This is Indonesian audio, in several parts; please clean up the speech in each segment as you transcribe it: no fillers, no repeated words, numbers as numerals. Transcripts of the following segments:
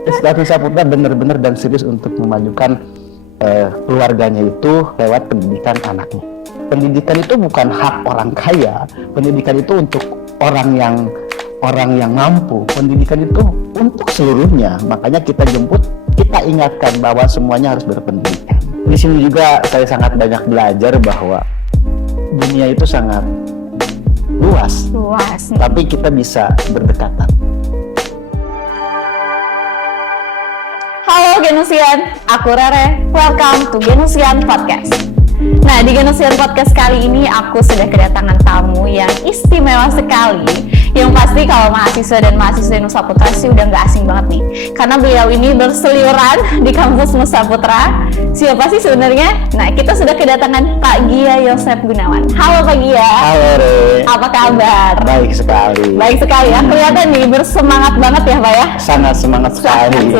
Universitas Nusa Putra benar-benar dan serius untuk memajukan keluarganya itu lewat pendidikan anaknya. Pendidikan itu bukan hak orang kaya, pendidikan itu untuk orang yang mampu. Pendidikan itu untuk seluruhnya. Makanya kita ingatkan bahwa semuanya harus berpendidikan. Di sini juga saya sangat banyak belajar bahwa dunia itu sangat luas. Tapi kita bisa berdekatan. Halo Genusian, aku Rere. Welcome to Genusian Podcast. Nah, di Genusian Podcast kali ini aku sudah kedatangan tamu yang istimewa sekali. Yang pasti kalau mahasiswa dan mahasiswa Nusa Putra sih udah nggak asing banget nih. Karena beliau ini berseliweran di kampus Nusa Putra. Siapa sih sebenarnya? Nah, kita sudah kedatangan Pak Gia Yosef Gunawan. Halo Pak Gia. Halo Re. Apa kabar? Baik sekali. Baik sekali ya. Kelihatan nih bersemangat banget ya Pak ya. Sangat semangat sekali.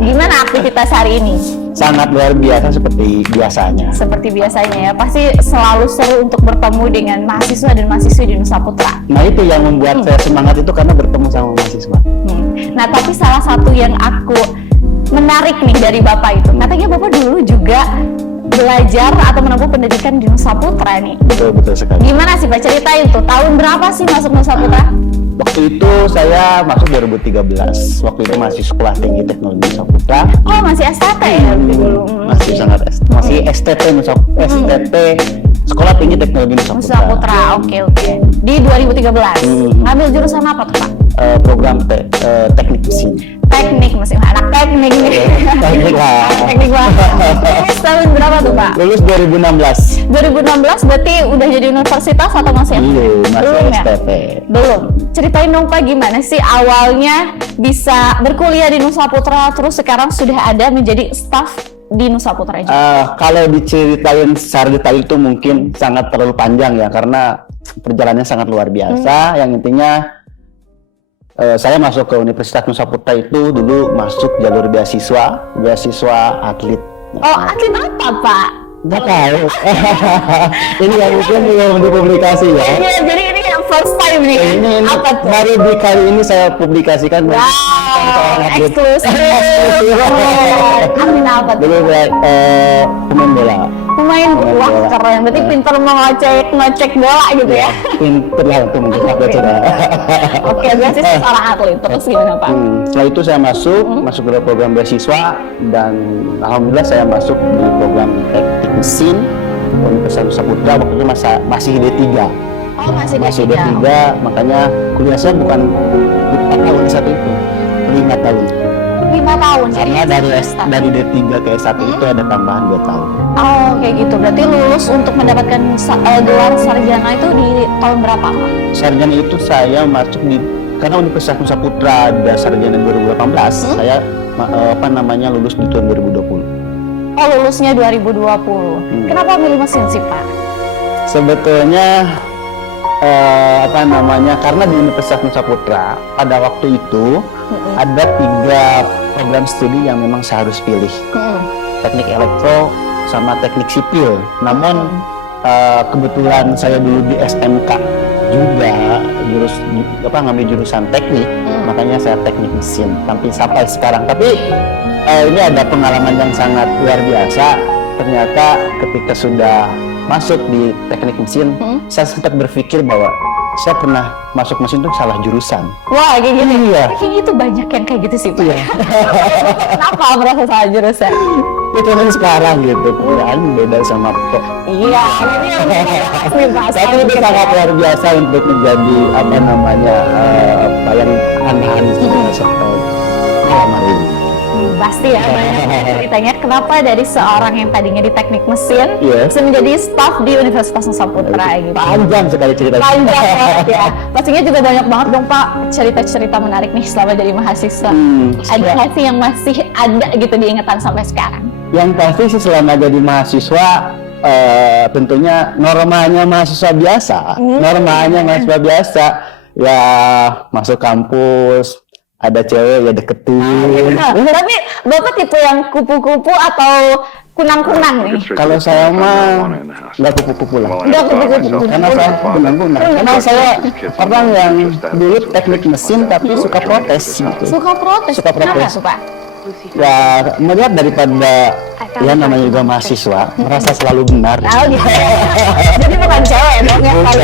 Gimana aktivitas hari ini? Sangat luar biasa seperti biasanya. Seperti biasanya ya, pasti selalu seru untuk bertemu dengan mahasiswa dan mahasiswi di Nusa Putra. Nah itu yang membuat saya semangat itu karena bertemu sama mahasiswa. Nah tapi salah satu yang aku menarik nih dari Bapak itu, katanya Bapak dulu juga belajar atau menempuh pendidikan di Nusa Putra nih. Betul sekali. Gimana sih Pak, ceritain tuh, tahun berapa sih masuk Nusa Putra? Waktu itu saya masuk 2013. Waktu itu masih Sekolah Tinggi Teknologi Nusa Putra. Oh masih STT ya dulu. Masih sangat masih STT Sekolah Tinggi Teknologi Nusa Putra. Oke. Di 2013. Ngambil jurusan apa tuh Pak? Program teknik mesin. Teknik mesin, anak teknik nih. Teknik lah. Teknik banget. Tahun berapa tuh Pak? Lulus 2016. 2016 berarti udah jadi universitas atau masih? Belum ya? STT. Belum. Ceritain dong Pak, gimana sih awalnya bisa berkuliah di Nusa Putra terus sekarang sudah ada menjadi staf di Nusa Putra juga? Kalau diceritain secara detail itu mungkin sangat terlalu panjang ya, karena perjalanannya sangat luar biasa. Yang intinya saya masuk ke Universitas Nusa Putra itu dulu masuk jalur beasiswa atlet. Oh, atlet apa Pak? Nggak tahu. Ini yang mungkin belum dipublikasi ya. Iya, jadi ini yang first time nih. Ini apa tuh? baru di kali ini saya publikasikan. Eksklusif. Atlet apa tuh? Dulu pemain bola. Pemain bola, keren. Berarti pintar ngecek bola gitu ya? Pintar lah untuk mengecek bola. Oke, berarti seorang atlet. Terus gimana Pak? Setelah itu saya masuk ke program beasiswa dan alhamdulillah saya masuk di program teknik mesin Universitas Nusa Putra. Waktu itu masih D3. Oh, masih D3, makanya kuliah saya bukan 4 tahun satu itu, 5 tahun. 5 tahun. Karena dari D3 ke S1 itu ada tambahan 2 tahun. Oh, kayak gitu. Berarti lulus untuk mendapatkan gelar sarjana itu di tahun berapa Pak? Sarjana itu saya masuk karena Universitas Nusa Putra ada sarjana 2018, saya lulus di tahun 2020. Oh, lulusnya 2020. Kenapa milih mesin sih Pak? Sebetulnya karena di Universitas Nusa Putra pada waktu itu ada 3 program studi yang memang saya harus pilih. Teknik elektro sama teknik sipil. Namun kebetulan saya dulu di SMK juga ngambil jurusan teknik, makanya saya teknik mesin sampai sekarang. Tapi ini ada pengalaman yang sangat luar biasa. Ternyata ketika sudah masuk di teknik mesin, saya sempat berpikir bahwa saya pernah masuk mesin itu salah jurusan. Wah, kayak gini. Iya. Kayaknya itu banyak yang kayak gitu sih Pak. Iya. Kenapa merasa salah jurusan? Itu kan sekarang gitu, kan beda sama kok. Iya, ini yang tapi itu sangat luar biasa untuk menjadi yang andahan malam hari ini. Pasti ya banyak ceritanya kenapa dari seorang yang tadinya di teknik mesin bisa menjadi staf di Universitas Nusa Putra gitu. Panjang sekali ceritanya. Panjang banget ya. Pastinya juga banyak banget dong Pak cerita-cerita menarik nih selama jadi mahasiswa. Ada nggak sih yang masih ada gitu diingatan sampai sekarang? Yang pasti sih selama jadi mahasiswa tentunya normanya mahasiswa biasa ya masuk kampus, ada cewek ya deketin. Tapi Bapak tipe yang kupu-kupu atau kunang-kunang nih? Kalau saya mah nggak kupu-kupu lah. Nggak kupu-kupu. Karena saya kunang-kunang. Karena saya orang yang dulu teknik mesin tapi suka protes gitu. Suka protes? Suka protes. Kenapa suka? Ya melihat daripada ya namanya juga mahasiswa merasa selalu benar. Oh gitu. Jadi bukan cewek dong ya? Bukan,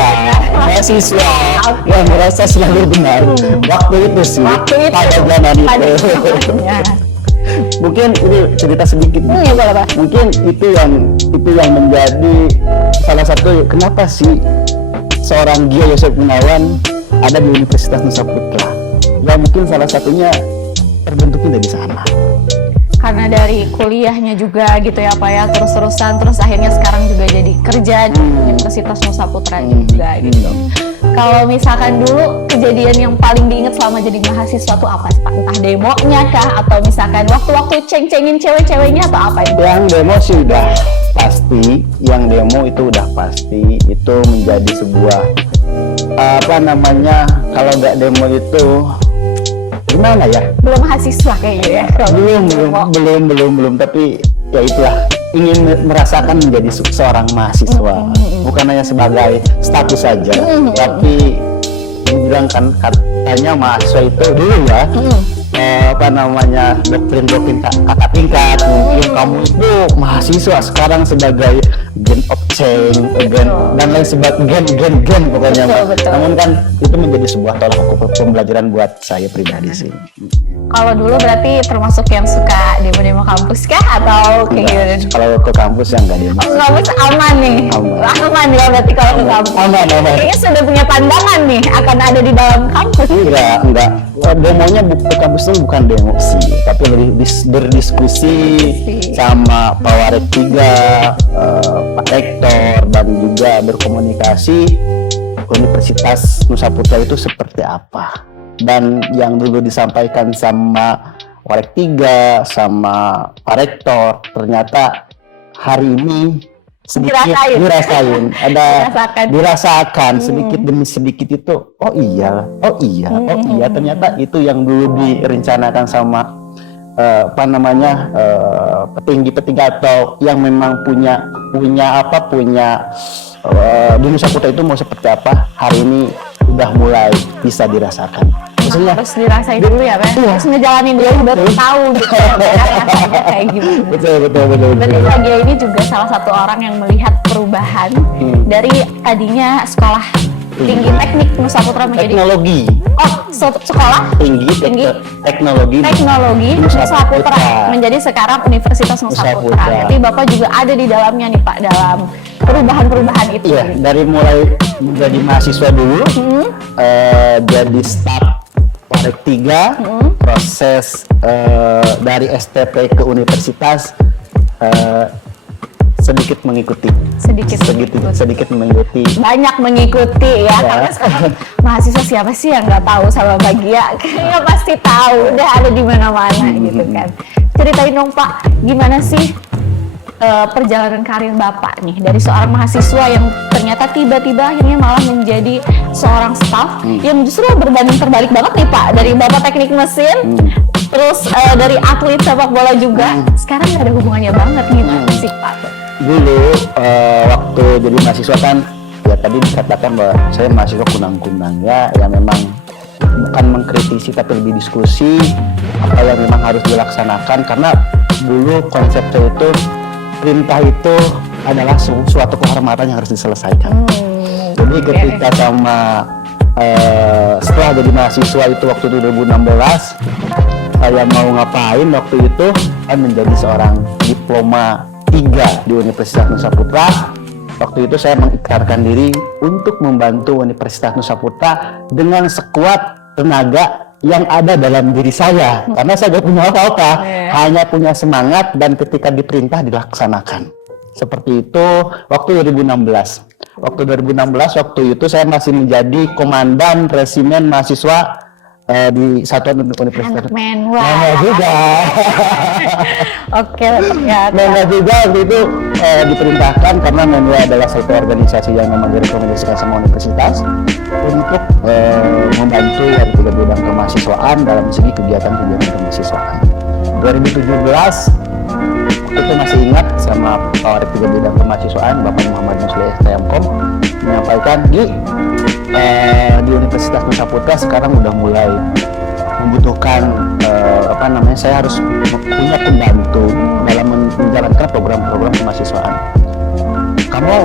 mahasiswa yang merasa selalu benar. Waktu itu sih, pada zaman itu. Mungkin ini cerita sedikit. Ya boleh, Pak. Mungkin itu yang menjadi salah satu kenapa sih seorang Gio Yosef Gunawan ada di Universitas Nusa Putra. Ya mungkin salah satunya terbentuknya dari sana. Karena dari kuliahnya juga gitu ya Pak ya, terus-terusan, terus akhirnya sekarang juga jadi kerja di Universitas Nusa Putra juga gitu. Kalau misalkan dulu kejadian yang paling diingat selama jadi mahasiswa tuh apa sih Pak? Entah demonya kah, atau misalkan waktu-waktu ceng-cengin cewek-ceweknya atau apa itu? Yang demo sih udah pasti, yang demo itu udah pasti, itu menjadi sebuah apa namanya, kalau nggak demo itu gimana ya? Belum mahasiswa kayaknya ya. Belum, tapi ya itulah, ingin merasakan menjadi seorang mahasiswa, bukan hanya sebagai status saja, tapi dibilang kan katanya mahasiswa itu dulu ya, apa namanya, doktrin kakak tingkat, mungkin kamu itu mahasiswa sekarang sebagai gen of change, dan lain sebagainya, gen pokoknya. Betul. Namun kan itu menjadi sebuah tolak ukur pembelajaran buat saya pribadi sih. Kalau dulu berarti termasuk yang suka demo-demo kampus kah atau kayak gimana? Kalau ke kampus yang nggak demo. Oh, kampus aman nih. Aman ya berarti kalau ke kampus. Aman. Kayaknya sudah punya pandangan nih akan ada di dalam kampus. Enggak. Demonya ke kampus itu bukan demo sih, tapi lebih berdiskusi sama Pak Warek 3, Pak Rektor, dan juga berkomunikasi Universitas Nusa Putra itu seperti apa. Dan yang dulu disampaikan sama Warek 3, sama Pak Rektor, ternyata hari ini sedikit dirasain. Dirasakan sedikit demi sedikit itu, oh iya, ternyata itu yang dulu direncanakan sama petinggi-petinggi atau yang memang punya di Nusa Putra itu mau seperti apa, hari ini udah mulai bisa dirasakan. Maksudnya harus dirasain dulu ya Pak, harus ngejalanin dulu baru tahu gitu rasanya kayak gimana. Betul. Berarti Pak Gia ini juga salah satu orang yang melihat perubahan dari tadinya sekolah tinggi teknik Nusa Putra menjadi teknologi. Sekolah tinggi teknologi Nusa Putra menjadi sekarang Universitas Nusa Putra. Berarti Bapak juga ada di dalamnya nih Pak, dalam perubahan-perubahan itu. Iya, dari mulai menjadi mahasiswa dulu, jadi staf Warek 3, proses dari STP ke universitas, sedikit mengikuti, banyak mengikuti ya. Karena sekarang mahasiswa siapa sih yang nggak tahu sama Pak Gia? Kayaknya pasti tahu, udah ada di mana-mana gitu kan. Ceritain dong Pak, gimana sih perjalanan karir Bapak nih dari seorang mahasiswa yang ternyata tiba-tiba akhirnya malah menjadi seorang staf yang justru berbanding terbalik banget nih Pak, dari Bapak teknik mesin terus dari atlet sepak bola juga sekarang nggak ada hubungannya banget gimana sih Pak? Dulu waktu jadi mahasiswa kan ya tadi dikatakan bahwa saya mahasiswa kunang-kunang ya, yang memang bukan mengkritisi tapi lebih diskusi apa yang memang harus dilaksanakan, karena dulu konsep saya itu perintah itu adalah suatu kehormatan yang harus diselesaikan. Jadi ketika sama setelah jadi mahasiswa itu waktu 2016, saya mau ngapain waktu itu kan menjadi seorang diploma 3 di Universitas Nusa Putra. Waktu itu saya mengikrarkan diri untuk membantu Universitas Nusa Putra dengan sekuat tenaga yang ada dalam diri saya, karena saya gak punya apa-apa, hanya punya semangat dan ketika diperintah dilaksanakan. Seperti itu waktu 2016. Waktu itu saya masih menjadi komandan resimen mahasiswa di Satuan Universitas. Wah juga. Oke, ternyata. Juga waktu itu diperintahkan karena Menwa adalah satu organisasi yang memang direkomendasikan sama universitas untuk membantu dari 3 bidang kemahasiswaan dalam segi kegiatan kemahasiswaan. 2017 waktu itu masih ingat sama Pak Warik 3 Bidang Kemahasiswaan Bapak Muhammad Musli STMkom menyampaikan di Universitas Nusa Putra sekarang udah mulai membutuhkan saya harus punya pembantu dalam menjalankan program-program kemahasiswaan. Kamu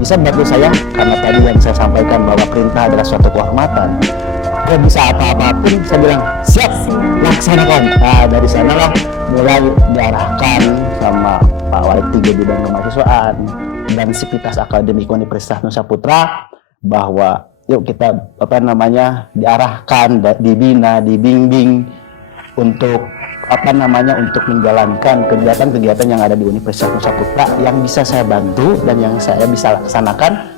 bisa bantu saya karena tadi yang saya sampaikan bahwa perintah adalah suatu kehormatan. Gak bisa apa-apapun, saya bilang siap, laksanakan. Nah dari sanalah mulai diarahkan sama Pak Warik 3 Bidang Kemahasiswaan dan Sivitas Akademik Universitas Nusa Putra bahwa yuk kita diarahkan, dibina, dibimbing untuk untuk menjalankan kegiatan-kegiatan yang ada di Universitas Nusa Putra yang bisa saya bantu dan yang saya bisa laksanakan.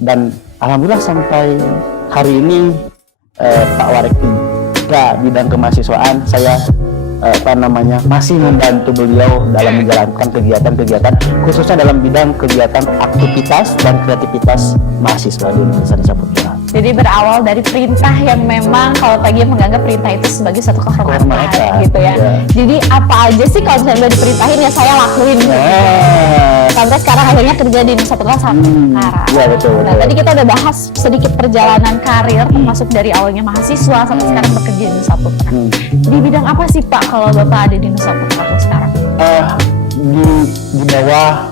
Dan alhamdulillah sampai hari ini Pak Warik 3 Bidang Kemahasiswaan saya masih membantu beliau dalam menjalankan kegiatan-kegiatan khususnya dalam bidang kegiatan aktivitas dan kreativitas mahasiswa di Universitas Nusa Putra. Jadi berawal dari perintah yang memang kalau pagi menganggap perintah itu sebagai satu kehormatan gitu ya. Jadi apa aja sih kalau misalnya udah diperintahin ya saya lakuin gitu. Sampai sekarang akhirnya kerja di Nusa Putra sampai sekarang. Iya betul. Nah tadi kita udah bahas sedikit perjalanan karir termasuk dari awalnya mahasiswa sampai sekarang bekerja di Nusa Putra. Di bidang apa sih Pak kalau Bapak ada di Nusa Putra sekarang? Di bawah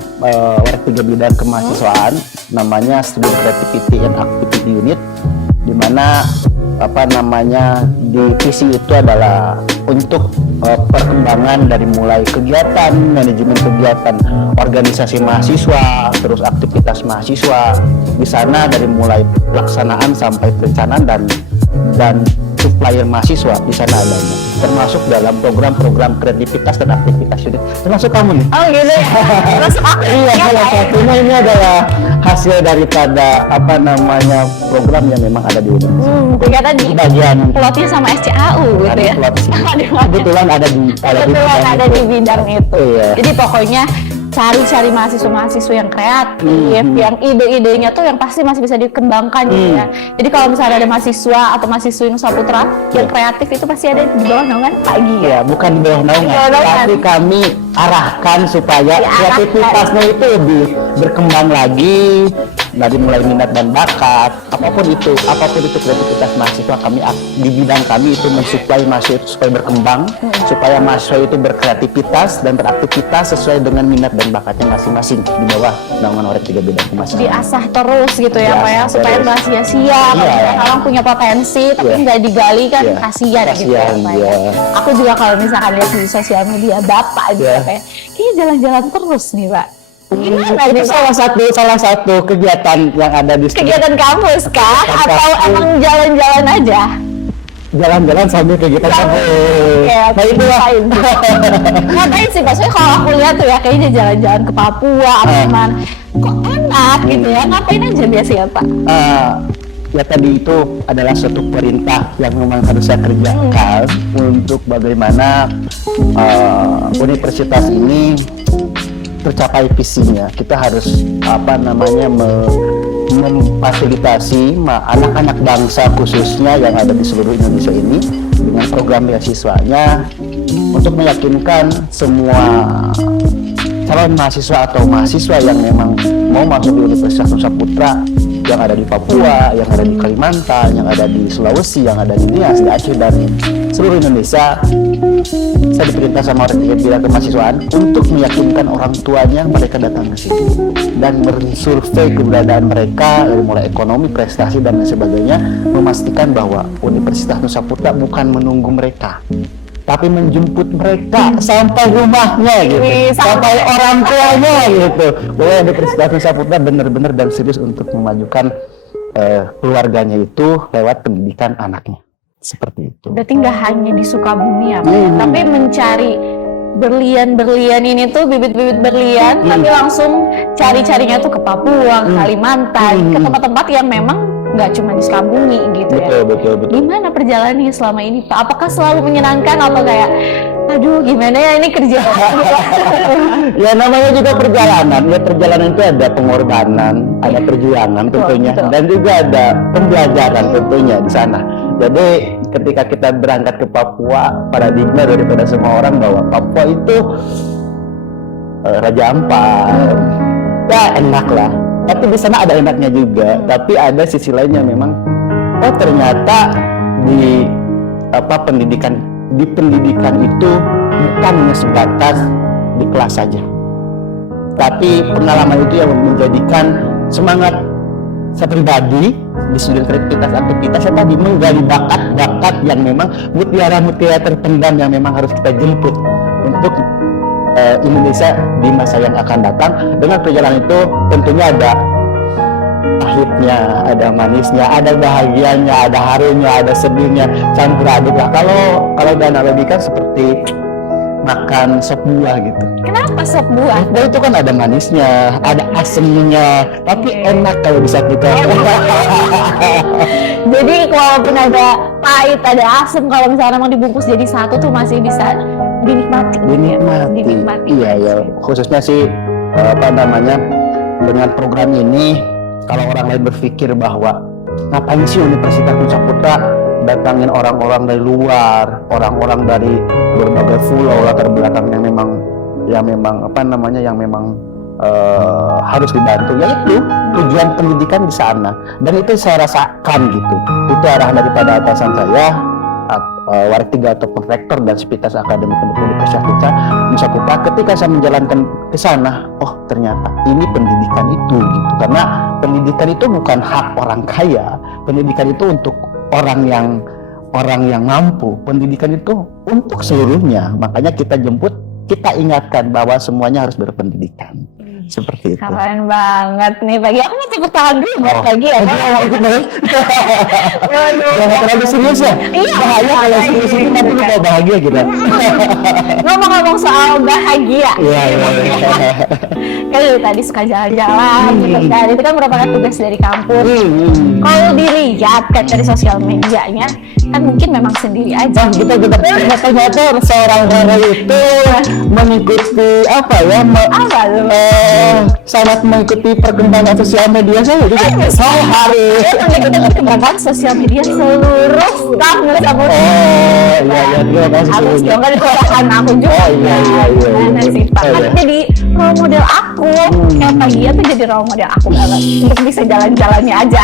Warik 3 Bidang Kemahasiswaan namanya Student Creativity and Activity Unit, di mana divisi itu adalah untuk perkembangan dari mulai kegiatan, manajemen kegiatan organisasi mahasiswa, terus aktivitas mahasiswa. Di sana dari mulai pelaksanaan sampai perencanaan dan supplier mahasiswa di sana adanya, termasuk dalam program-program kreativitas dan aktivitas unit, termasuk kamu nih. Oh gitu ya. Termasuk aku. Iya, salah satunya ini adalah hasil daripada program yang memang ada di unit. Kegiatan di bagian plotnya sama SCAU gitu ya. Kebetulan ada di bidang itu. Iya. Jadi pokoknya cari-cari mahasiswa-mahasiswa yang kreatif, yang ide-idenya tuh yang pasti masih bisa dikembangkan gitu ya. Jadi kalau misalnya ada mahasiswa atau mahasiswi Nusa Putra yang kreatif itu pasti ada di bawah naungan pagi ya. Bukan di bawah naungan, tapi kami arahkan supaya kreativitasnya itu lebih berkembang lagi dari mulai minat dan bakat, apapun itu kreativitas mahasiswa kami di bidang kami itu mensuplai mahasiswa supaya berkembang, supaya mahasiswa itu berkreativitas dan beraktivitas sesuai dengan minat dan bakatnya masing-masing di bawah naungan Warik 3 Bidang Kemahasiswaan. Diasah terus gitu ya Pak ya, supaya nggak sia-sia. Orang punya potensi tapi nggak digali kan kasihan gitu ya Pak ya. Aku juga kalau misalkan lihat di sosial media Bapak juga kayak kayaknya jalan-jalan terus nih Pak. Gimana itu salah satu kegiatan yang ada di sini. Kegiatan kampus kah? Atau emang jalan-jalan aja? Jalan-jalan sambil kegiatan kampus. Nah itu ngapain sih Pak? Soalnya kalau aku lihat tuh ya kayaknya jalan-jalan ke Papua atau gimana. Kok enak gitu ya? Ngapain aja biasanya Pak? Ya tadi itu adalah suatu perintah yang memang harus saya kerjakan untuk bagaimana universitas ini tercapai visinya. Kita harus memfasilitasi anak-anak bangsa khususnya yang ada di seluruh Indonesia ini dengan program beasiswanya untuk meyakinkan semua calon mahasiswa atau mahasiswa yang memang mau masuk di Universitas Nusa Putra yang ada di Papua, yang ada di Kalimantan, yang ada di Sulawesi, yang ada di Nias, di Aceh, dan seluruh Indonesia. Saya diperintah sama Warik 3 Bidang Kemahasiswaan untuk meyakinkan orang tuanya mereka datang ke sini dan mensurvei keberadaan mereka dari mulai ekonomi, prestasi, dan sebagainya, memastikan bahwa Universitas Nusa Putra bukan menunggu mereka, tapi menjemput mereka sampai rumahnya gitu, sampai orang tuanya gitu. Bahwa Universitas Nusa Putra benar-benar dan serius untuk memajukan keluarganya itu lewat pendidikan anaknya. Seperti itu. Berarti nggak hanya di Sukabumi ya, tapi mencari berlian-berlian ini tuh bibit-bibit berlian, tapi langsung cari-carinya tuh ke Papua, ke Kalimantan, ke tempat-tempat yang memang nggak cuma di Sukabumi gitu ya. Betul. Gimana perjalanannya selama ini Pak? Apakah selalu menyenangkan atau kayak aduh gimana ya ini kerja? Ya namanya juga perjalanan. Ya perjalanan itu ada pengorbanan, ada perjuangan tentunya, dan juga ada pembelajaran tentunya di sana. Jadi ketika kita berangkat ke Papua, paradigma daripada semua orang bahwa Papua itu Raja Ampat. Ya enak lah. Tapi di sana ada enaknya juga. Tapi ada sisi lainnya memang. Oh ternyata di pendidikan itu bukan hanya sebatas di kelas saja. Tapi pengalaman itu yang menjadikan semangat saya pribadi di studi kreativitas aktivitas saya tadi menggali bakat yang memang mutiara-mutiara terpendam yang memang harus kita jemput untuk Indonesia di masa yang akan datang. Dengan perjalanan itu tentunya ada pahitnya, ada manisnya, ada bahagianya, ada harunya, ada sedihnya, campur aduk lah. Kalau dianalogikan seperti makan sop buah gitu. Kenapa sop buah? Nah, itu kan ada manisnya, ada asemnya, tapi enak kalau bisa kita. Jadi walaupun ada pahit, ada asam, kalau misalnya mau dibungkus jadi satu tuh masih bisa dinikmati. Dinikmati. Iya ya, khususnya sih dengan program ini, kalau orang lain berpikir bahwa ngapain sih Universitas Nusa Putra datangin orang-orang dari luar, orang-orang dari berbagai pulau latar belakang yang memang harus dibantu, yaitu tujuan pendidikan di sana. Dan itu saya rasakan gitu. Itu arahan daripada atasan saya, Wartiga ataupun Rektor dan Sivitas Akademi Pendidikan Universitas Nusa Putra. Ketika saya menjalankan ke sana, oh ternyata ini pendidikan itu gitu. Karena pendidikan itu bukan hak orang kaya, pendidikan itu untuk orang yang mampu. Pendidikan itu untuk seluruhnya. Makanya kita jemput, kita ingatkan bahwa semuanya harus berpendidikan. Seperti itu. Keren banget nih Pagi. Aku mau tepuk tangan dulu buat Pagi ya. Jangan terlalu serius ya. Iya. Bahaya kalau serius itu nanti kita bahagia gitu. Ngomong-ngomong soal bahagia. Iya. Kan dari tadi suka jalan-jalan gitu kan. Itu kan merupakan tugas dari kampus. Kalau dilihat kan dari sosial medianya, kan mungkin memang sendiri aja. Kita ternyata seorang orang itu mengikuti sangat mengikuti perkembangan sosial media saya juga. Saya harus kita perkembangan sosial media seluruh staff Nusa Putra. Iya, terima kasih. Harus dong, kan itu arahan aku juga. Iya. Nah, sih Pak, kan jadi role model aku. Kayak Pagi tuh jadi role model aku banget untuk bisa jalan-jalannya aja.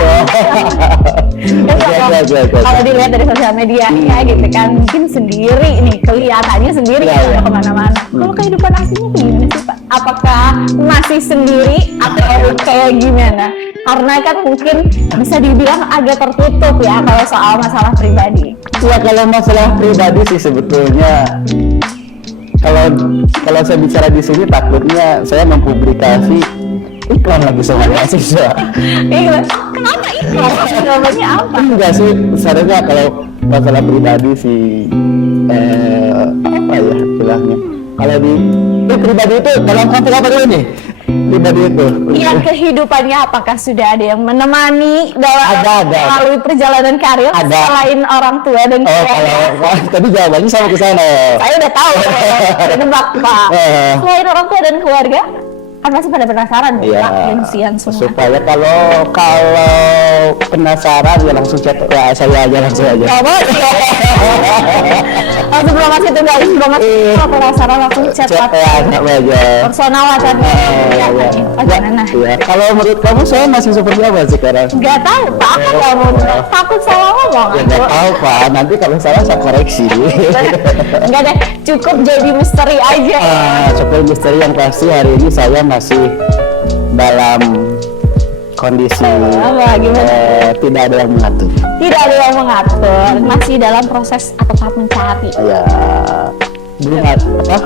Kalau dilihat dari sosial media ya gitu kan, mungkin sendiri nih, kelihatannya sendiri ya kemana-mana. Kalau kehidupan aslinya gimana sih Pak? Apakah masih sendiri atau kayak gimana? Karena kan mungkin bisa dibilang agak tertutup ya kalau soal masalah pribadi. Ya kalau masalah pribadi sih sebetulnya kalau saya bicara di sini takutnya saya mempublikasi iklan lagi sama mahasiswa. Kenapa iklan? Namanya apa? Enggak sih, sebenarnya kalau masalah pribadi sih bilangnya. Kalau di pribadi itu dalam konteks apa dulu nih? Pribadi itu. Iya, kehidupannya apakah sudah ada yang menemani dalam melalui perjalanan karir selain orang tua dan keluarga? Kalau tadi jawabannya sama ke sana. Saya udah tahu, udah nebak Pak. Selain orang tua dan keluarga, kan masih pada penasaran nih Pak, gengsian semua. Supaya kalau penasaran ya langsung chat saya aja langsung aja. Langsung belum masih tinggal kalau penasaran langsung chat aja. Personal WhatsApp. Ya. Kalau menurut kamu saya masih seperti apa sekarang? Gak tahu Pak, aku nggak mau takut salah ngomong. Ya nggak tahu Pak, nanti kalau salah saya koreksi. Enggak deh, cukup jadi misteri aja. Cukup misteri yang pasti hari ini saya masih dalam kondisi tidak ada yang mengatur. Tidak ada yang mengatur, masih dalam proses atau tahap mencari. Ya, belum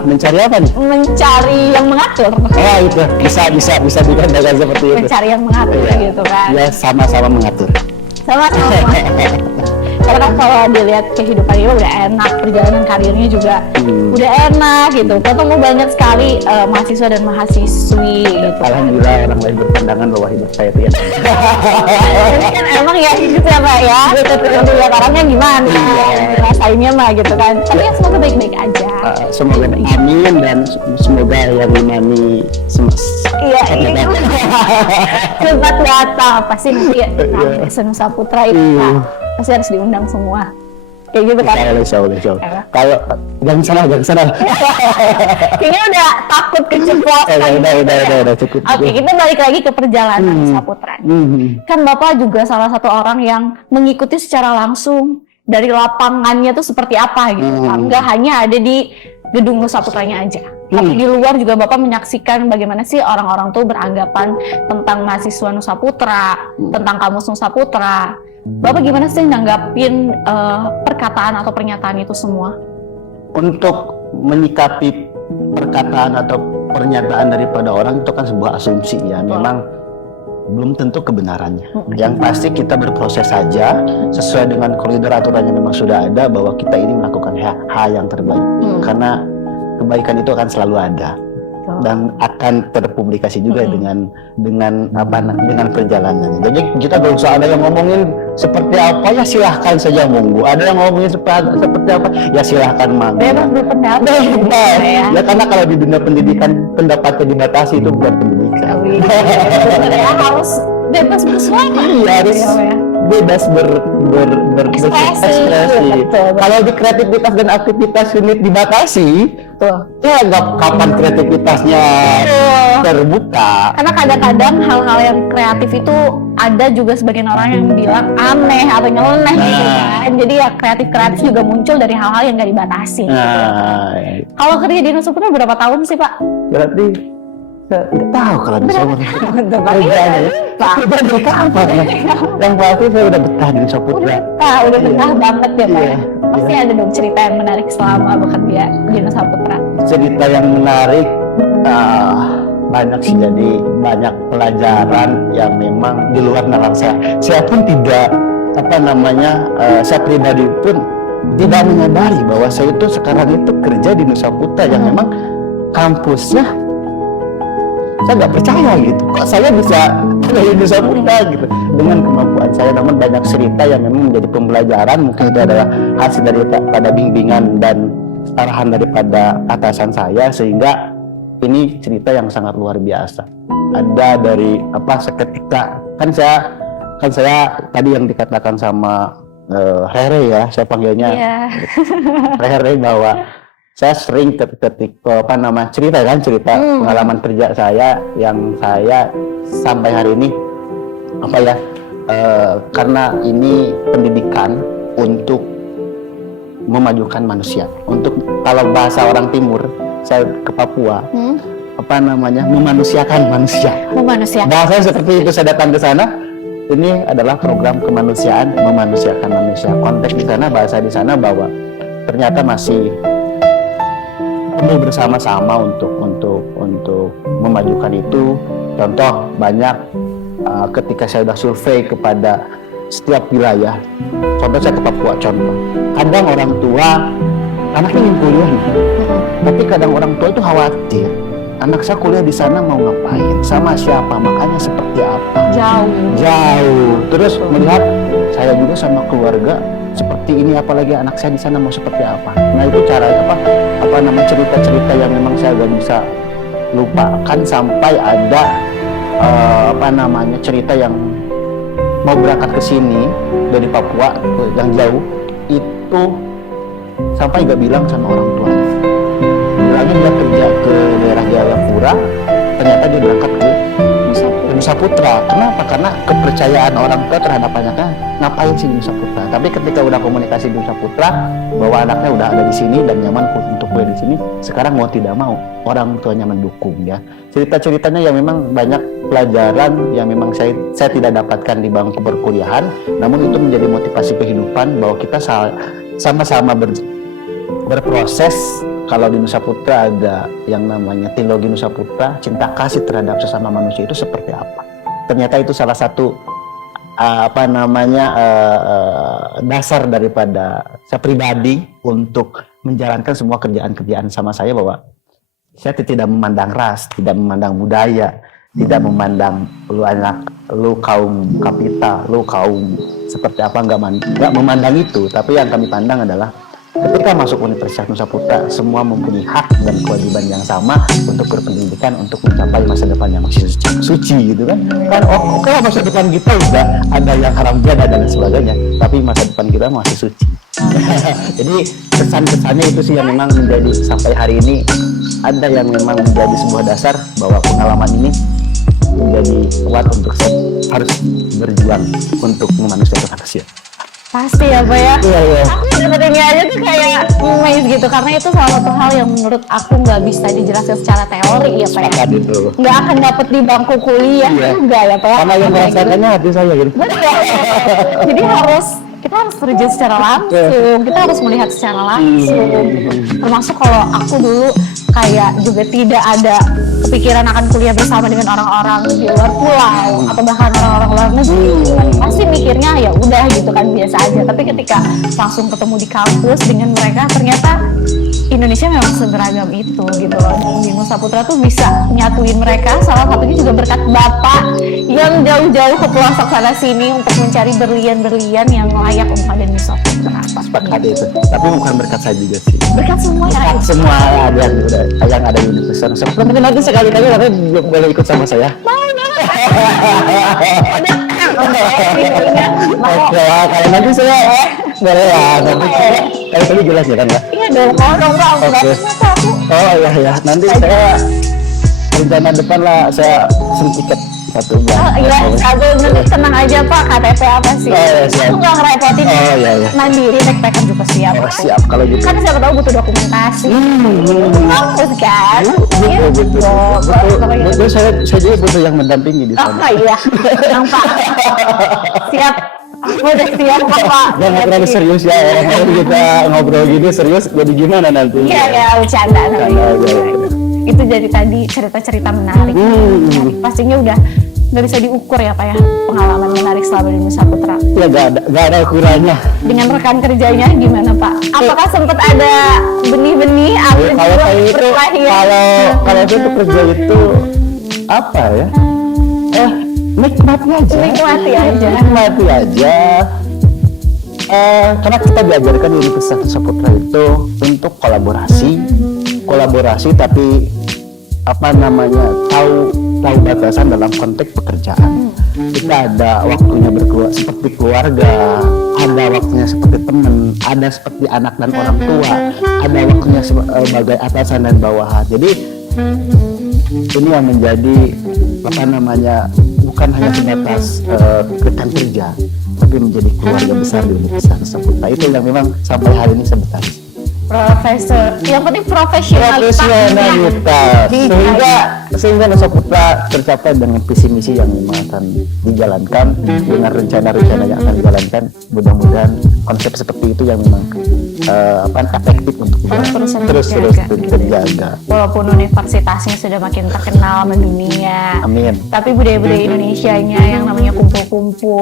mencari apa nih? Mencari yang mengatur. Oh itu bisa dikatakan seperti itu. Mencari yang mengatur gitu kan? Ya sama-sama mengatur. Sama-sama. Karena kan kalau dilihat kehidupannya udah enak, perjalanan karirnya juga udah enak gitu. Ketemu banyak sekali mahasiswa dan mahasiswi gitu. Alhamdulillah orang lain berpandangan bahwa hidup saya itu ya. Ini kan emang ya hidup ya Pak ya. Dilihat orangnya gimana, rasainnya mah gitu kan. Tapi ya semoga baik-baik aja. Semoga amin dan semoga yang dimani Iya. Sempat datang pasti nanti ya Nusa Putra itu Pak. Pasti harus diundang semua. Kayak gitu kan? Insya Allah. Kalau jangan salah. Kayaknya udah takut keceplosan. Udah cukup. Oke, kita balik lagi ke perjalanan Saputra. Kan Bapak juga salah satu orang yang mengikuti secara langsung dari lapangannya tuh seperti apa gitu. Nggak hanya ada di gedung Nusa Putranya aja. Tapi di luar juga Bapak menyaksikan bagaimana sih orang-orang tuh beranggapan tentang mahasiswa Nusa Putra, tentang kamus Nusa Putra. Bapak gimana sih nanggapin perkataan atau pernyataan itu semua? Untuk menyikapi perkataan atau pernyataan daripada orang itu kan sebuah asumsi ya. Memang belum tentu kebenarannya. Yang pasti kita berproses saja sesuai dengan koridor aturan yang memang sudah ada, bahwa kita ini melakukan hal yang terbaik. Karena kebaikan itu akan selalu ada dan akan terpublikasi juga dengan perjalanannya. Jadi kita gak usah ada yang ngomongin seperti apa, ya silahkan saja monggo. Ada yang ngomongin seperti apa, ya silahkan monggo. Bebas berpendapat. Ya karena kalau di dunia pendidikan pendapatnya dibatasi itu bukan pendidikan. Sebenarnya harus bebas bersuara. Iya, harus bebas berekspresi. Kalau di kreativitas dan aktivitas unit dibatasi, ya nggak kapan kreativitasnya terbuka. Karena kadang-kadang hal-hal yang kreatif itu ada juga sebagian orang yang bilang aneh atau nyeleneh gitu kan. Jadi ya kreatif juga muncul dari hal-hal yang nggak dibatasi. Kalau kerja di Nusa Putra berapa tahun sih Pak? Berarti nggak tahu kalau bisa yang pasti saya udah betah di Nusa Putra. Udah betah banget ya Pak. Pasti ada dong cerita yang menarik selama bekerja di Nusa Putra. Cerita yang menarik banyak sih, jadi banyak pelajaran yang memang di luar nalar saya. Saya pun tidak saya pribadi pun tidak menyadari bahwa saya itu sekarang itu kerja di Nusa Putra yang memang kampusnya saya nggak percaya gitu. Kok saya bisa di Nusa Putra gitu dengan kemampuan saya. Namun banyak cerita yang memang menjadi pembelajaran. Mungkin itu adalah hasil daripada bimbingan dan arahan daripada atasan saya, sehingga ini cerita yang sangat luar biasa. Ada dari seketika kan saya tadi yang dikatakan sama Rere ya, saya panggilnya Rere, bahwa saya sering cerita pengalaman kerja saya yang saya sampai hari ini karena ini pendidikan untuk memajukan manusia. Untuk kalau bahasa orang timur, saya ke Papua, memanusiakan manusia. Bahasanya seperti itu, saya datang ke sana. Ini adalah program kemanusiaan, memanusiakan manusia. Konteks di sana, bahasa di sana bahwa ternyata masih perlu bersama-sama untuk memajukan itu. Contoh banyak ketika saya sudah survei kepada setiap wilayah, contoh saya ke Papua, contoh kadang orang tua anaknya ingin kuliah nih, tapi kadang orang tua itu khawatir anak saya kuliah di sana mau ngapain, sama siapa, makanya seperti apa, jauh terus melihat saya juga sama keluarga seperti ini, apalagi anak saya di sana mau seperti apa. Nah itu cara cerita-cerita yang memang saya gak bisa lupakan, sampai ada cerita yang mau berangkat ke sini dari Papua yang jauh itu, sampai gak bilang sama orang tuanya. Bilangnya dia kerja ke daerah Jayapura, ternyata dia berangkat ke Nusa Putra. Kenapa? Karena kepercayaan orang tua terhadap anaknya, ngapain sih di Nusa Putra. Tapi ketika udah komunikasi di Nusa Putra bahwa anaknya udah ada di sini dan nyaman untuk kuliah di sini, sekarang mau tidak mau orang tuanya mendukung ya. Cerita-ceritanya yang memang banyak pelajaran yang memang saya tidak dapatkan di bangku perkuliahan, namun itu menjadi motivasi kehidupan bahwa kita sama-sama berproses. Kalau di Nusa Putra ada yang namanya teologi Nusa Putra, cinta kasih terhadap sesama manusia itu seperti apa. Ternyata itu salah satu dasar daripada saya pribadi untuk menjalankan semua kerjaan-kerjaan sama saya, bahwa saya tidak memandang ras, tidak memandang budaya, tidak memandang lu kaum kapital, lu kaum seperti apa, nggak memandang itu. Tapi yang kami pandang adalah ketika masuk Universitas Nusa Putra, semua mempunyai hak dan kewajiban yang sama untuk berpendidikan, untuk mencapai masa depan yang masih suci gitu kan. Oke, masa depan kita udah ada yang haram biada dan sebagainya, tapi masa depan kita masih suci. Jadi kesan-kesannya itu sih yang memang menjadi sampai hari ini ada yang memang menjadi sebuah dasar bahwa pengalaman ini menjadi kuat untuk saya harus berjuang untuk memanusiakan manusia. Pasti ya Pak ya. Iya. Aku dengerin aja tuh kayak amazed gitu karena itu salah satu hal yang menurut aku nggak bisa dijelaskan secara teori ya Pak ya. Sepakat itu. Nggak akan dapet di bangku kuliah juga ya Pak ya. Karena yang merasakannya hati saya gitu. Betul. Jadi kita harus terjun secara langsung, kita harus melihat secara langsung. Termasuk kalau aku dulu kayak juga tidak ada kepikiran akan kuliah bersama dengan orang-orang di luar pulau atau bahkan orang-orang luar negeri. Pasti mikirnya ya udah gitu kan biasa aja. Tapi ketika langsung ketemu di kampus dengan mereka ternyata Indonesia memang seberagam itu gitu loh. Dan Binu Saputra tuh bisa nyatuin mereka. Salah satunya juga berkat Bapak yang jauh-jauh ke pelosok sana sini untuk mencari berlian-berlian yang layak untuk ada di Saputra. Sepakat itu. Tapi bukan berkat saya juga sih. Berkat semua ya. Berkat semua ada yang ada di Universitas Nusantara. Mungkin nanti sekali-kali nanti boleh ikut sama saya. Oke, kalau nanti saya boleh ya. Nanti kali jelas ya kan ya. Iya dong, mau dong Pak. Oke. Oh iya. Nanti saya rencana depan lah saya pesen tiket satu bulan. Oh iya, aku nanti tenang aja Pak, KTP apa sih? Oh, iya, siap. Aku nggak ngerepotin. Oh iya. Mandiri, backpacker juga siap. Oh siap kalau gitu. Kan siapa tahu butuh dokumentasi. Kampus kan? Betul. Saya juga butuh yang mendampingi di sana. Oh iya, tenang Pak. Siap. Aku udah siap Pak. Jangan terlalu serius ya, orang kita ngobrol gini serius jadi gimana nanti? Iya, bercanda. Itu jadi tadi cerita-cerita menarik. Pastinya udah nggak bisa diukur ya Pak ya, pengalaman menarik selama di Saputra. Ya nggak ada ukurannya. Dengan rekan kerjanya gimana Pak? Apakah sempat ada benih-benih atau kalau itu kerja itu apa ya? Nikmati aja. Karena kita diajarkan di Universitas Saputra itu untuk kolaborasi tapi tahu batasan dalam konteks pekerjaan. Kita ada waktunya seperti keluarga, ada waktunya seperti teman, ada seperti anak dan orang tua, ada waktunya sebagai atasan dan bawahan. Jadi ini yang menjadi bukan hanya sebatas rekan kerja, tapi menjadi keluarga besar di Universitas Saputra. Itu yang memang sampai hari ini saya bertahan. Profesor, yang penting profesionalitas. Sehingga Saputra tercapai dengan visi misi yang memang akan dijalankan, dengan rencana-rencana yang akan dijalankan. Mudah-mudahan konsep seperti itu yang memang efektif untuk terus terjaga. Walaupun universitasnya sudah makin terkenal mendunia, amin. Tapi budaya-budaya Indonesianya yang namanya kumpul-kumpul,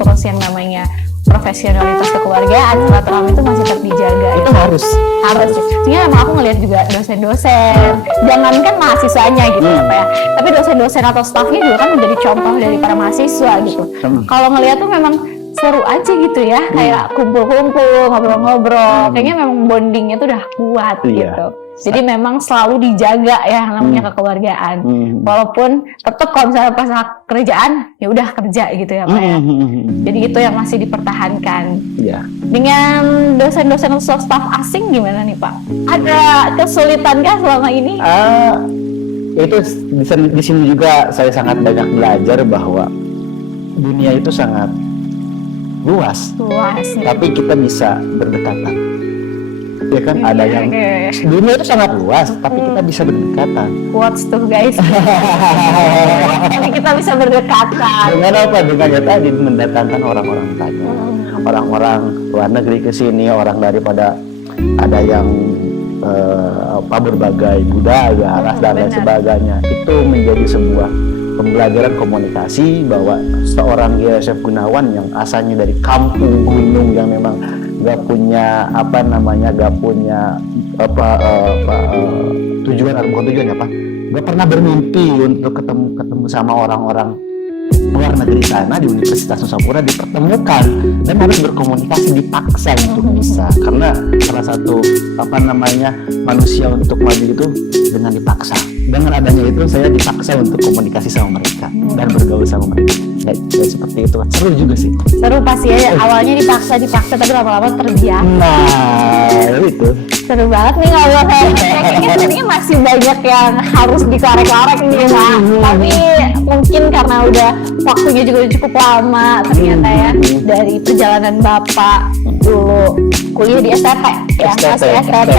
terus yang namanya profesionalitas kekeluargaan, silaturahmi itu masih tetap dijaga. Itu harus. Soalnya emang aku ngelihat juga dosen-dosen, jangankan mahasiswanya gitu ya, tapi dosen-dosen atau stafnya juga kan menjadi contoh dari para mahasiswa gitu. Kalau ngelihat tuh memang seru aja gitu ya, kayak kumpul-kumpul, ngobrol-ngobrol, kayaknya memang bondingnya tuh udah kuat gitu. Jadi memang selalu dijaga ya namanya kekeluargaan. Walaupun tetap kalau misalnya pas kerjaan ya udah kerja gitu ya Pak ya. Jadi itu yang masih dipertahankan. Dengan dosen-dosen atau staf asing gimana nih Pak? Ada kesulitan kah selama ini? Itu di sini juga saya sangat banyak belajar bahwa dunia itu sangat luas. Tapi kita bisa berdekatan. Ya kan ada yang dunia itu sangat luas, tapi kita bisa berdekatan. Quotes tuh guys. Tapi kita bisa berdekatan. Dengan apa? Dengan ya tadi mendatangkan orang-orang tadi, orang-orang luar negeri ke sini, orang daripada ada yang berbagai budaya, ras dan lain sebagainya. Itu menjadi sebuah pembelajaran komunikasi bahwa seorang Yosef Gunawan yang asalnya dari kampung gunung yang memang gak punya tujuan, bukan tujuan apa, gak pernah bermimpi untuk ketemu sama orang-orang luar negeri sana di Universitas Nusapura dipertemukan dan harus berkomunikasi, dipaksa untuk bisa, karena salah satu manusia untuk maju itu dengan dipaksa. Dengan adanya itu saya dipaksa untuk komunikasi sama mereka dan bergaul sama mereka. Ya seperti itu. Seru juga sih. Seru pasti ya, awalnya dipaksa tapi lama-lama terbiasa. Nah itu Seru banget nih ngobrol kayaknya sebenarnya masih banyak yang harus dikorek-korek nih Pak. Tapi mungkin karena udah waktunya juga udah cukup lama ternyata ya, dari perjalanan Bapak dulu kuliah di STP ya, masih STP.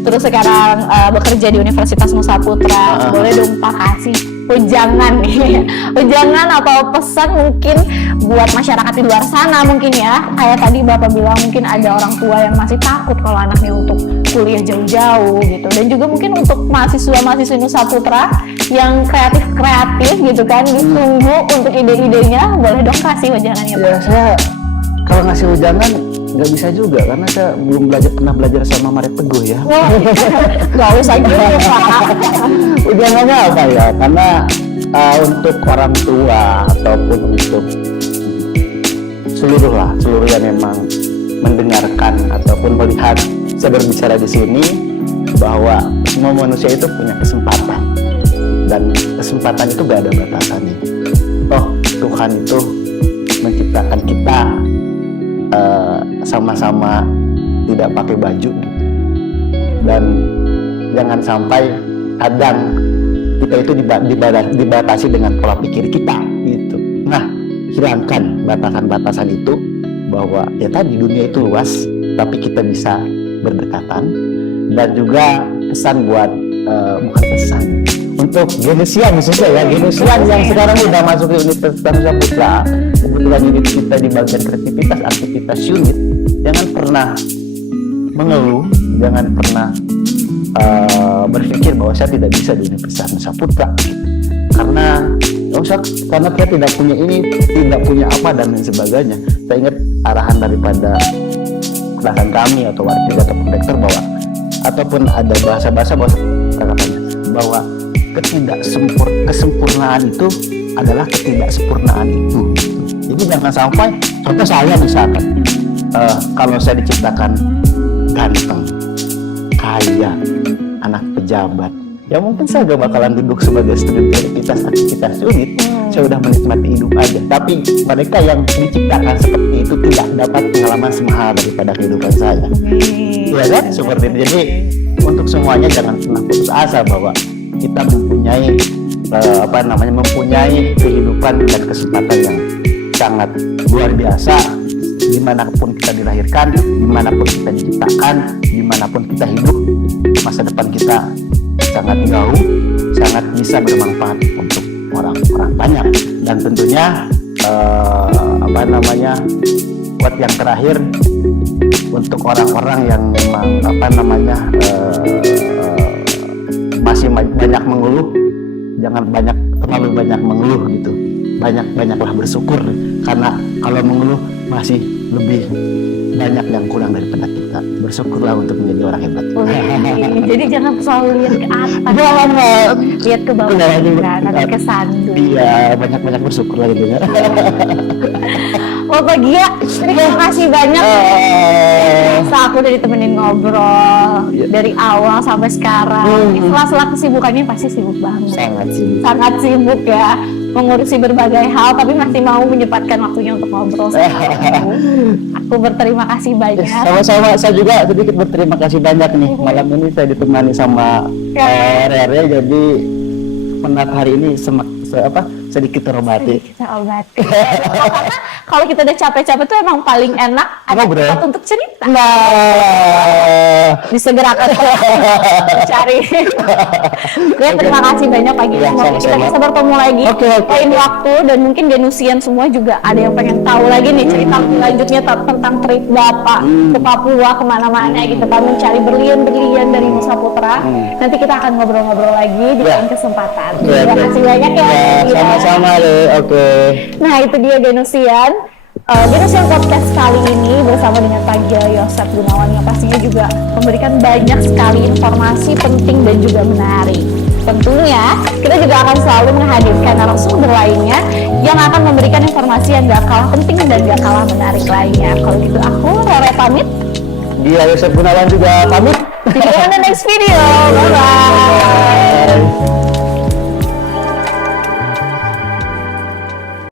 Terus sekarang bekerja di Universitas Nusaputra. Boleh dong Pak kasih ujangan nih, ujangan atau pesan mungkin buat masyarakat di luar sana mungkin ya, kayak tadi Bapak bilang mungkin ada orang tua yang masih takut kalau anaknya untuk kuliah jauh-jauh gitu, dan juga mungkin untuk mahasiswa-mahasiswa Nusaputra yang kreatif gitu kan, ditunggu untuk ide-idenya. Boleh dong kasih ujangannya Pak? Ya, saya kalau ngasih ujangan nggak bisa juga karena saya belum pernah belajar sama Maret Teguh ya. Nggak usah gitu Pak. Ujangannya apa ya? Karena untuk orang tua ataupun untuk seluruh yang memang mendengarkan ataupun melihat saya berbicara di sini, bahwa semua manusia itu punya kesempatan dan kesempatan itu gak ada batasannya. Tuhan itu menciptakan kita sama-sama tidak pakai baju, dan jangan sampai kadang kita itu dibatasi dengan pola pikir kita gitu. Nah, hilangkan batasan-batasan itu, bahwa ya tadi dunia itu luas tapi kita bisa berdekatan. Dan juga pesan buat bukan pesan untuk Genusian khususnya ya, Genusian yang sekarang udah masuk ke Universitas Nusaputra, kebetulan unit kita di bagian kreativitas, aktivitas unit, jangan pernah mengeluh, jangan pernah berpikir bahwa saya tidak bisa di Universitas Nusaputra karena saya tidak punya ini, tidak punya apa dan lain sebagainya. Saya ingat arahan daripada bahkan kami atau wakil atau rektor bahwa ataupun ada bahasa-bahasa bahwa kesempurnaan itu adalah ketidaksempurnaan itu. Jadi jangan sampai, contoh saya misalkan, kalau saya diciptakan ganteng, kaya, anak pejabat, ya mungkin saya gak bakalan duduk sebagai student aktivitas unit. Saya udah menikmati hidup aja. Tapi mereka yang diciptakan seperti itu tidak dapat pengalaman semahal daripada kehidupan saya. Iya kan? Seperti itu. Jadi untuk semuanya jangan pernah putus asa bahwa kita mempunyai mempunyai kehidupan dan kesempatan yang sangat luar biasa. Dimanapun kita dilahirkan, dimanapun kita diciptakan, dimanapun kita hidup, masa depan kita sangat jauh, sangat bisa bermanfaat untuk orang-orang banyak. Dan tentunya buat yang terakhir, untuk orang-orang yang memang masih banyak mengeluh, jangan terlalu banyak mengeluh gitu. Banyaklah bersyukur, karena kalau mengeluh masih lebih banyak yang kurang daripada kita. Bersyukurlah untuk menjadi orang hebat. Jadi jangan selalu lihat ke atas, lihat ke bawah juga, nanti kesandung. Iya, banyak bersyukurlah gitu ya. Bapak Gia, terima kasih banyak. Aku udah ditemenin ngobrol dari awal sampai sekarang. Setelah kesibukannya pasti sibuk banget. Sangat sibuk ya, mengurusi berbagai hal, tapi masih mau menyempatkan waktunya untuk ngobrol sama aku. Aku berterima kasih banyak. Sama-sama, saya juga sedikit berterima kasih banyak nih. Malam ini saya ditemani sama Rere, jadi penat hari ini sedikit terobati. Karena kalau kita udah capek-capek tuh emang paling enak ada tempat untuk cerita. Nah, disegerakan cari. Gue terima kasih banyak pagi ini. Kita bisa bertemu lagi lain waktu, dan mungkin Genusian semua juga ada yang pengen tahu lagi nih cerita lanjutnya tentang trip Bapak ke Papua, kemana-mana gitu kan, mencari berlian-berlian dari Nusaputra. Nanti kita akan ngobrol-ngobrol lagi di lain kesempatan. Terima kasih banyak ya. Sama-sama deh. Oke. Nah, itu dia Genusian. Genusian Podcast kali ini bersama dengan Pak Gil Yosef Gunawan yang pastinya juga memberikan banyak sekali informasi penting dan juga menarik. Tentunya kita juga akan selalu menghadirkan narasumber lainnya yang akan memberikan informasi yang gak kalah penting dan gak kalah menarik lainnya. Kalau gitu aku Rere pamit. Dia Yosef Gunawan juga pamit. See you on the next video. Bye bye.